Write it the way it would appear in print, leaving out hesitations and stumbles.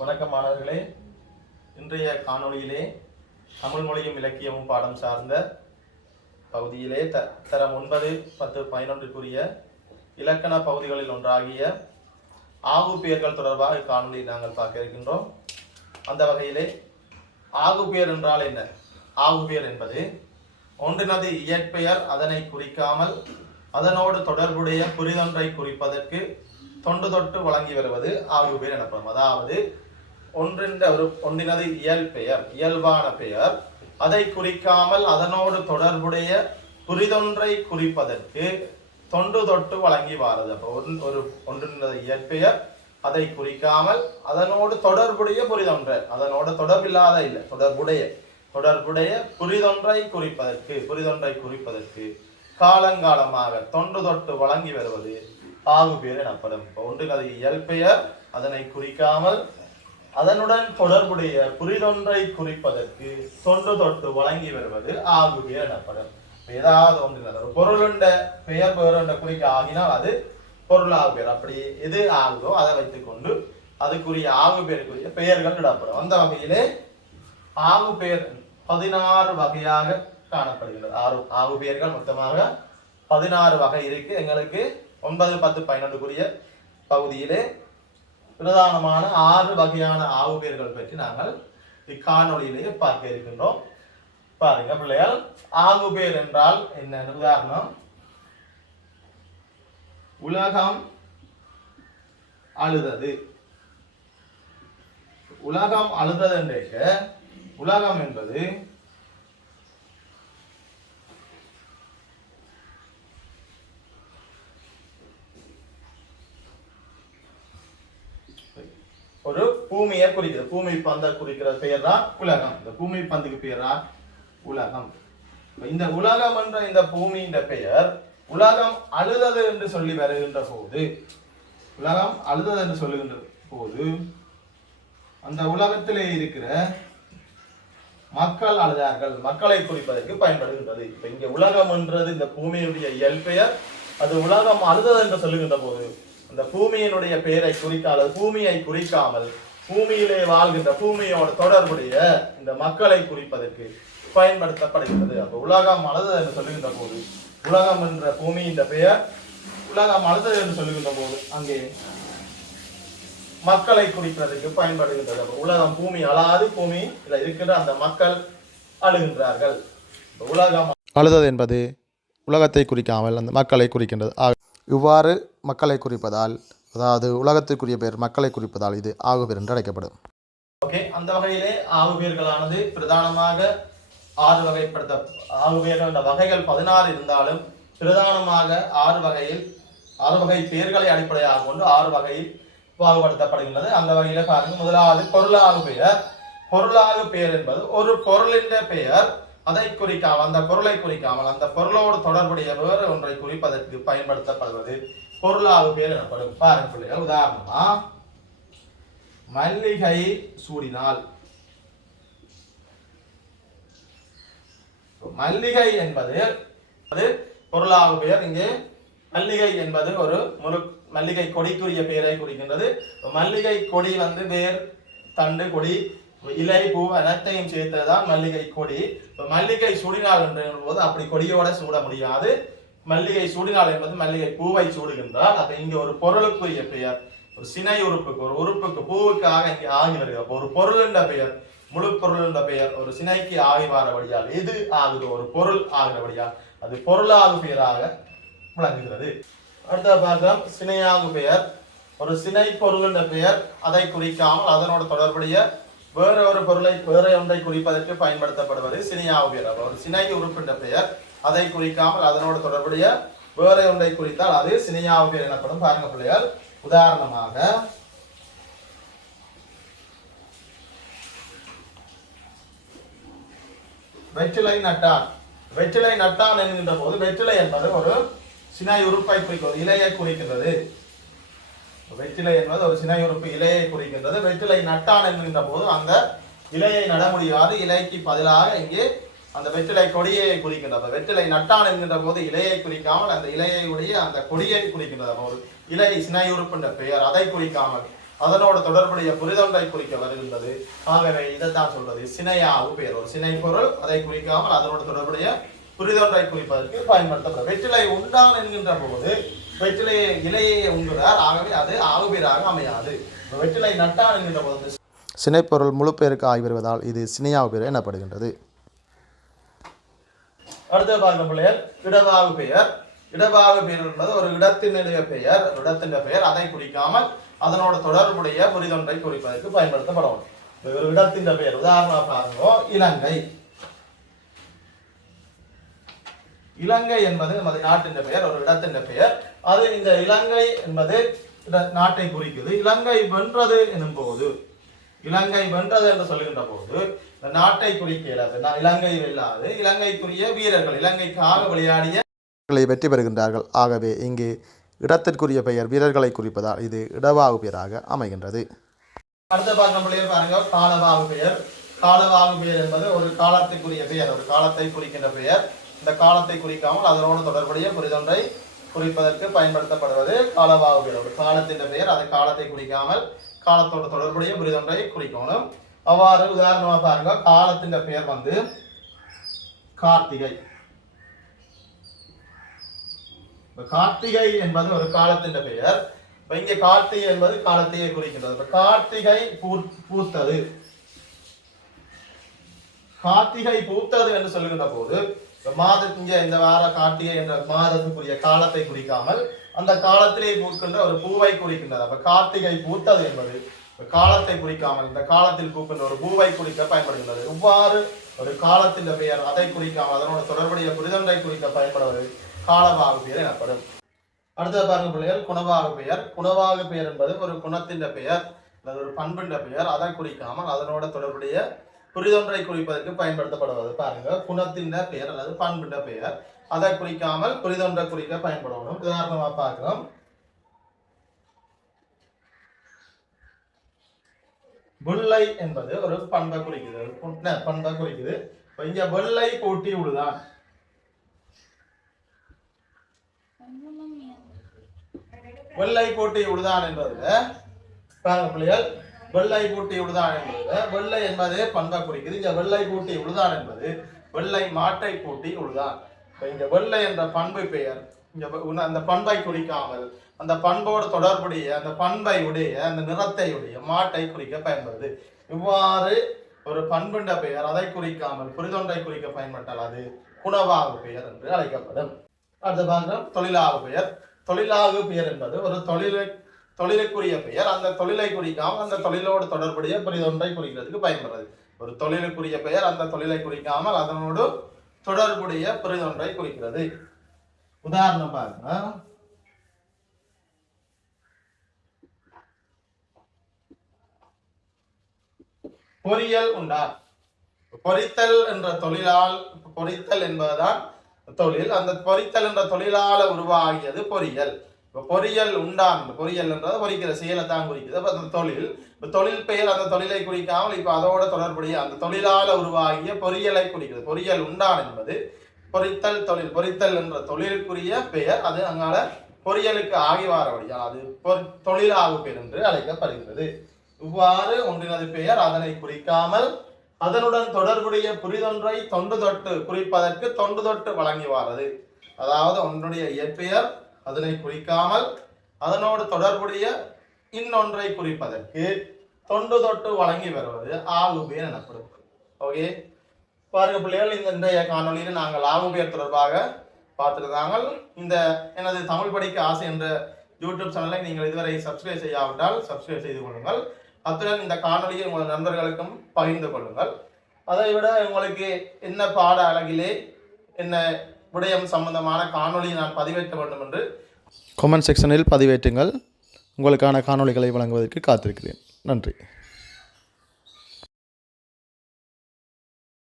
வணக்கம் மாணவர்களே. இன்றைய காணொளியிலே தமிழ் மொழியும் இலக்கியமும் பாடம் சார்ந்த பகுதியிலே தரம் 9, 10, 11க்குரிய இலக்கண பகுதிகளில் ஒன்றாகிய ஆகுபெயர்கள் தொடர்பாக காணொளியை நாங்கள் பார்க்க இருக்கின்றோம். அந்த வகையிலே ஆகுபெயர் என்றால் என்ன? ஆகுபெயர் என்பது ஒன்றினது இயற்பெயர் அதனை குறிக்காமல் அதனோடு தொடர்புடைய குறிதொன்றை குறிப்பதற்கு தொண்டு தொட்டு வழங்கி வருவது ஆகுபெயர் எனப்படும். அதாவது ஒன்றினது இயல்பெயர், இயல்பான பெயர், அதை குறிக்காமல் அதனோடு தொடர்புடைய குறிதொன்றை குறிப்பதற்கு தொண்டு தொட்டு வழங்கி வாரது. அப்போ ஒன்றினது இயற்பெயர் அதை குறிக்காமல் அதனோடு தொடர்புடைய குறிதொன்றை, அதனோடு தொடர்பில்லாத இல்லை, தொடர்புடைய குறிதொன்றை குறிப்பதற்கு காலங்காலமாக தொண்டு தொட்டு வழங்கி வருவது ஆகுபெயர் எனப்படும். ஒன்றினது இயல்பெயர் அதனை குறிக்காமல் அதனுடன் தொடர்புடைய குறிதொன்றை குறிப்பதற்கு தொண்டு தொட்டு வழங்கி வருவது ஆகுபெயர் எனப்படும். ஏதாவது ஒன்றினது ஒரு பொருளுண்ட பெயர் பெயருண்ட குறிக்க ஆகினால் அது பொருள் ஆகுபெயர். அப்படி எது ஆகுதோ அதை வைத்துக் கொண்டு அதுக்குரிய ஆகுபெயருக்குரிய பெயர்கள் இடப்படும். அந்த வகையிலே ஆகுபெயர் 16 வகையாக காணப்படுகிறது. ஆகுபெயர்கள் மொத்தமாக 16 வகை இருக்கு. எங்களுக்கு 9, 10, 11க்குரிய பகுதியிலே பிரதானமான 6 வகையான ஆகுபெயர்கள் பற்றி நாங்கள் இக்காணொளியிலேயே பார்க்க இருக்கின்றோம். பாருங்க பிள்ளைகள், ஆகுபெயர் என்றால் என்ன? உதாரணம், உலகம் அழுதது. உலகம் அழுதது என்றேக்க உலகம் என்பது ஒரு பூமியை குறிக்கிறது. பூமி பந்தை குறிக்கிற பெயர் தான் உலகம். இந்த பூமி பந்துக்கு பெயர் தான் உலகம். இந்த உலகம் என்ற இந்த பூமியின் பெயர் உலகம் அழுதது என்று சொல்லி வருகின்ற போது, உலகம் அழுதது என்று சொல்லுகின்ற போது அந்த உலகத்திலே இருக்கிற மக்கள் அழுதார்கள், மக்களை குறிப்பதற்கு பயன்படுகின்றது. இப்ப இங்க உலகம் என்றது இந்த பூமியினுடைய இயல்பெயர். அது உலகம் அழுதது என்று சொல்லுகின்ற போது அந்த பூமியினுடைய பெயரை குறிக்காமல், பூமியை குறிக்காமல் பூமியிலே வாழ்கின்ற பூமியோடு தொடர்புடைய இந்த மக்களை குறிப்பதற்கு பயன்படுத்தப்படுகின்றது. அப்ப உலகம் அழுதது என்று சொல்லுகின்ற போது உலகம் என்ற பூமியின் பெயர் உலகம் அழுதது என்று சொல்லுகின்ற போது அங்கே மக்களை குறிப்பதற்கு பயன்படுகின்றது. உலகம் பூமி அழாது, பூமியில இருக்கின்ற அந்த மக்கள் அழுகின்றார்கள். உலகம் அழுதது என்பது உலகத்தை குறிக்காமல் அந்த மக்களை குறிக்கின்றது. இவ்வாறு மக்களை குறிப்பதால், அதாவது உலகத்திற்குரிய பெயர் மக்களை குறிப்பதால் இது ஆகுபெயர் என்று அழைக்கப்படும். ஓகே, அந்த வகையிலே ஆகுபெயர்களானது பிரதானமாக 6 வகைப்படுத்த ஆகுபெயர்கள் என்ற வகைகள் 16 இருந்தாலும் பிரதானமாக 6 வகை பெயர்களை அடிப்படையாக கொண்டு 6 வகையில் பாகுபடுத்தப்படுகின்றது. அந்த வகையில பாருங்க, முதலாவது பொருளாகு பெயர். பொருளாகு பெயர் என்பது ஒரு பொருளின் பெயர் அதை குறிக்காமல், அந்த பொருளை குறிக்காமல் அந்த பொருளோடு தொடர்புடைய வேறு ஒன்றை குறிப்பதற்கு பயன்படுத்தப்படுவது பொருளாகு பெயர் எனப்படும். பாருங்க பிள்ளைகள், உதாரணமா மல்லிகை சூடினால். மல்லிகை என்பது அது பொருளாகு பெயர். இங்கே மல்லிகை என்பது ஒரு மல்லிகை கொடிக்குரிய பெயரை குறிக்கின்றது. மல்லிகை கொடி வேர், தண்டு, கொடி, இலை, பூ அனைத்தையும் சேர்த்ததுதான் மல்லிகை கொடி. மல்லிகை சூடினால் என்ற போது அப்படி கொடியோட சூட முடியாது. மல்லிகை சூடினால் என்பது மல்லிகை பூவை சூடுகின்றால். அப்ப இங்க ஒரு பொருளுக்குரிய பெயர், ஒரு சினை உறுப்புக்கு, ஒரு உறுப்புக்கு, பூவுக்காக இங்கே ஆகி வருகிறது. ஒரு பொருள் என்ற பெயர், முழு பொருள் என்ற பெயர் ஒரு சினைக்கு ஆகி வாரபடியால் எது ஆகுது? ஒரு பொருள் ஆகிறபடியால் அது பொருளாகு பெயராக விளங்குகிறது. அடுத்த பார்க்கலாம், சினையாகு பெயர். ஒரு சினை பொருள் என்ற பெயர் அதை குறிக்காமல் அதனோடு தொடர்புடைய வேற ஒரு பொருளை, வேற ஒன்றை குறிப்பதற்கு பயன்படுத்தப்படுவது சினையாகு பெயர். ஒரு சினை உறுப்பு என்ற பெயர் அதை குறிக்காமல் அதனோடு தொடர்புடைய வேற ஒன்றை குறித்தால் அது சினையாகு பெயர் எனப்படும். பாருங்க பிள்ளைகள், உதாரணமாக வெற்றிலை நட்டான். வெற்றிலை நட்டான் என்கின்ற போது வெற்றிலை என்பது ஒரு சினை உறுப்பை குறிக்கிறது, இலையை குறிக்கின்றது. வெற்றிலை என்பது ஒரு சினை உறுப்பு, இலையை குறிக்கின்றது. வெற்றிலை நட்டான் என்கின்ற போது அந்த இலையை நட முடியாது, இலைக்கு பதிலாக இங்கே அந்த வெற்றிலை கொடியை குறிக்கின்றது. வெற்றிலை நட்டான் என்கின்ற போது இலையை குறிக்காமல் அந்த இலையை உடைய அந்த கொடியை குறிக்கின்றது. ஒரு இலை சினை உறுப்பு என்ற பெயர் அதை குறிக்காமல் அதனோடு தொடர்புடைய புரிதொன்றை குறிக்க வருகின்றது. ஆகவே இதைத்தான் சொல்றது சினையாவு பெயர். ஒரு சினை பொருள் அதை குறிக்காமல் அதனோடு தொடர்புடைய புரிதொன்றை குறிப்பதற்கு பயன்படுத்தப்படும். வெற்றிலை உண்டான் என்கின்ற போது வெற்றிலையை இலையை உண்கிறார். ஆகவே அது ஆகுபெயராக அமையாது. வெற்றிலை நட்டான் என்கின்ற போது சினைப்பொருள் முழு பெயருக்கு ஆகி வருவதால் இது சினையாவு பெயர் எனப்படுகின்றது. அடுத்த பார்க்க பிள்ளைகள் இடவாகு பெயர். இடவாகு பெயர் என்பது ஒரு இடத்தினுடைய பெயர், இடத்தின் பெயர் அதை குறிக்காமல் அதனோட தொடர்புடைய புரிதொன்றை குறிப்பதற்கு பயன்படுத்தப்படும். ஒரு இடத்தின் பெயர் உதாரணமாக பாருங்க, இலங்கை. இலங்கை என்பது நமது நாட்டின் பெயர், ஒரு இடத்தின் பெயர். அது இந்த இலங்கை என்பது நாட்டை குறிக்குது. இலங்கை வென்றது எனும் போது, இலங்கை வென்றது என்று சொல்லுகின்ற போது இந்த நாட்டை குறிக்கிறது. இலங்கை வெல்லாது இலங்கைக்குரிய வீரர்கள், இலங்கைக்காக விளையாடிய வெற்றி பெறுகின்றார்கள். ஆகவே இங்கு இடத்திற்குரிய பெயர் வீரர்களை குறிப்பதால் இது இடவாகு பெயராக அமைகின்றது. அடுத்த பார்க்கும் பிள்ளைகள் பாருங்க, காலவாகு பெயர். காலவாகு பெயர் என்பது ஒரு காலத்துக்குரிய பெயர், ஒரு காலத்தை குறிக்கின்ற பெயர். இந்த காலத்தை குறிக்காமல் அதனோடு தொடர்புடைய புரிதொன்றை குறிப்பதற்கு பயன்படுத்தப்படுவது காலவாகு பெயர். ஒரு காலத்தின் பெயர், அதை காலத்தை குறிக்காமல் காலத்தோடு தொடர்புடைய புரிதொன்றை குறிக்கணும். அவ்வாறு உதாரணமா பாருங்க, காலத்தின் பெயர் வந்து கார்த்திகை. கார்த்திகை என்பது ஒரு காலத்தின் பெயர். இங்கே கார்த்திகை என்பது காலத்தையே குறிக்கின்றது. கார்த்திகை பூத்தது. கார்த்திகை பூத்தது என்று சொல்லுகின்ற போது மாதத்திங்க இந்த வார கார்த்திகை என்ற மாதத்துக்குரிய காலத்தை குறிக்காமல் அந்த காலத்திலே பூக்கின்ற ஒரு பூவை குறிக்கின்றது. அப்ப கார்த்திகை பூத்தது என்பது காலத்தை குறிக்காமல் இந்த காலத்தில் பூக்கின்ற ஒரு பூவை குறிக்க பயன்படுகின்றது. இவ்வாறு ஒரு காலத்தின் பெயர் அதை குறிக்காமல் அதனோட தொடர்புடைய புரிதொன்றை குறிக்க பயன்படுவது காலவாகு பெயர் எனப்படும். அடுத்தது பாருங்க பிள்ளைகள், குணவாகு பெயர். குணவாகு பெயர் என்பது ஒரு குணத்தின் பெயர் அல்லது ஒரு பண்பின் பெயர். அதை குறிக்காமல் அதனோட தொடர்புடைய புரிதொன்றை குறிப்பதற்கு பயன்படுத்தப்படுவது. பாருங்க, குணத்தின் பெயர் அல்லது பண்பின் பெயர், அதை குறிக்காமல் புரிதொன்றை குறிக்க பயன்படணும். உதாரணமா பார்க்கிறோம், வெள்ளை என்பது ஒரு பண்பை குறிக்குது, பண்பை குறிக்குது. இங்க வெள்ளை கூட்டி உழுதான். வெள்ளை கூட்டி உழுதான் என்பதுல பாருங்க பிள்ளைகள், வெள்ளை கூட்டி உழுதான் என்பது வெள்ளை என்பது பண்பை குறிக்குது. இந்த வெள்ளை கூட்டி உழுதான் என்பது வெள்ளை மாட்டை கூட்டி உழுதான். இந்த வெள்ளை என்ற பண்பு பெயர் அந்த பண்பை குறிக்காமல் அந்த பண்போடு தொடர்புடைய அந்த பண்பை உடைய அந்த நிறத்தை உடைய மாட்டை குறிக்க பயன்படுது. இவ்வாறு ஒரு பண்புண்ட பெயர் அதை குறிக்காமல் புரிதொன்றை குறிக்க பயன்பட்டால் அது குணவாகு பெயர் என்று அழைக்கப்படும். அடுத்த பாகம் தொழிலாகு பெயர். தொழிலாகு பெயர் என்பது ஒரு தொழிலுக்குரிய பெயர். அந்த தொழிலை குறிக்காமல் அந்த தொழிலோடு தொடர்புடைய புரிதொன்றை குறிக்கிறதுக்கு பயன்படுறது. ஒரு தொழிலுக்குரிய பெயர் அந்த தொழிலை குறிக்காமல் அதனோடு தொடர்புடைய புரிதொன்றை குறிக்கிறது. உதாரணம் பாருங்க, பொறியியல் உண்டார். பொறித்தல் என்ற தொழிலால், பொறித்தல் என்பதுதான் தொழில். அந்த பொறித்தல் என்ற தொழிலால உருவாகியது பொறியியல். பொறியியல் உண்டான், பொறியியல் என்றது பொறிக்கிற செயலை தான் குறிக்குது. அப்ப அந்த தொழில், தொழில் பெயர் அந்த தொழிலை குறிக்காமல் இப்ப அதோட தொடர்புடைய அந்த தொழிலால உருவாகிய பொறியியலை குறிக்கிறது. பொறியியல் உண்டான் என்பது பொறித்தல் தொழில், பொறித்தல் என்ற தொழிலுக்குரிய பெயர். அது அங்கால பொறியியலுக்கு ஆகி வாரபடியா அது தொழிலாகு பெயர் என்று அழைக்கப்படுகிறது. இவ்வாறு ஒன்றினது பெயர் அதனை குறிக்காமல் அதனுடன் தொடர்புடைய புரிதொன்றை தொண்டு தொட்டு குறிப்பதற்கு தொண்டு தொட்டு வழங்கி வாரது. அதாவது ஒன்றுடைய இயற்பெயர் அதனை குறிக்காமல் அதனோடு தொடர்புடைய இன்னொன்றை குறிப்பதற்கு தொண்டு தொட்டு வழங்கி வருவது ஆகுபெயர் எனப்படும். ஓகே, பாருங்க பிள்ளைகள், இன்றைய காணொலியில் நாங்கள் ஆகுபெயர் தொடர்பாக பார்த்துருந்தாங்க. இந்த எனது தமிழ் படிக்க ஆசை என்ற யூடியூப் சேனலை நீங்கள் இதுவரை சப்ஸ்கிரைப் செய்யாவிட்டால் சப்ஸ்கிரைப் செய்து கொள்ளுங்கள். அத்துடன் இந்த காணொலியை உங்கள் நண்பர்களுக்கும் பகிர்ந்து கொள்ளுங்கள். அதை விட உங்களுக்கு என்ன பாட அழகிலே என்ன விடயம் சம்பந்தமான காணொலி நான் பதிவேற்ற வேண்டும் என்று கமெண்ட் செக்ஷனில் பதிவேற்றுங்கள். உங்களுக்கான காணொலிகளை வழங்குவதற்கு காத்திருக்கிறேன். நன்றி.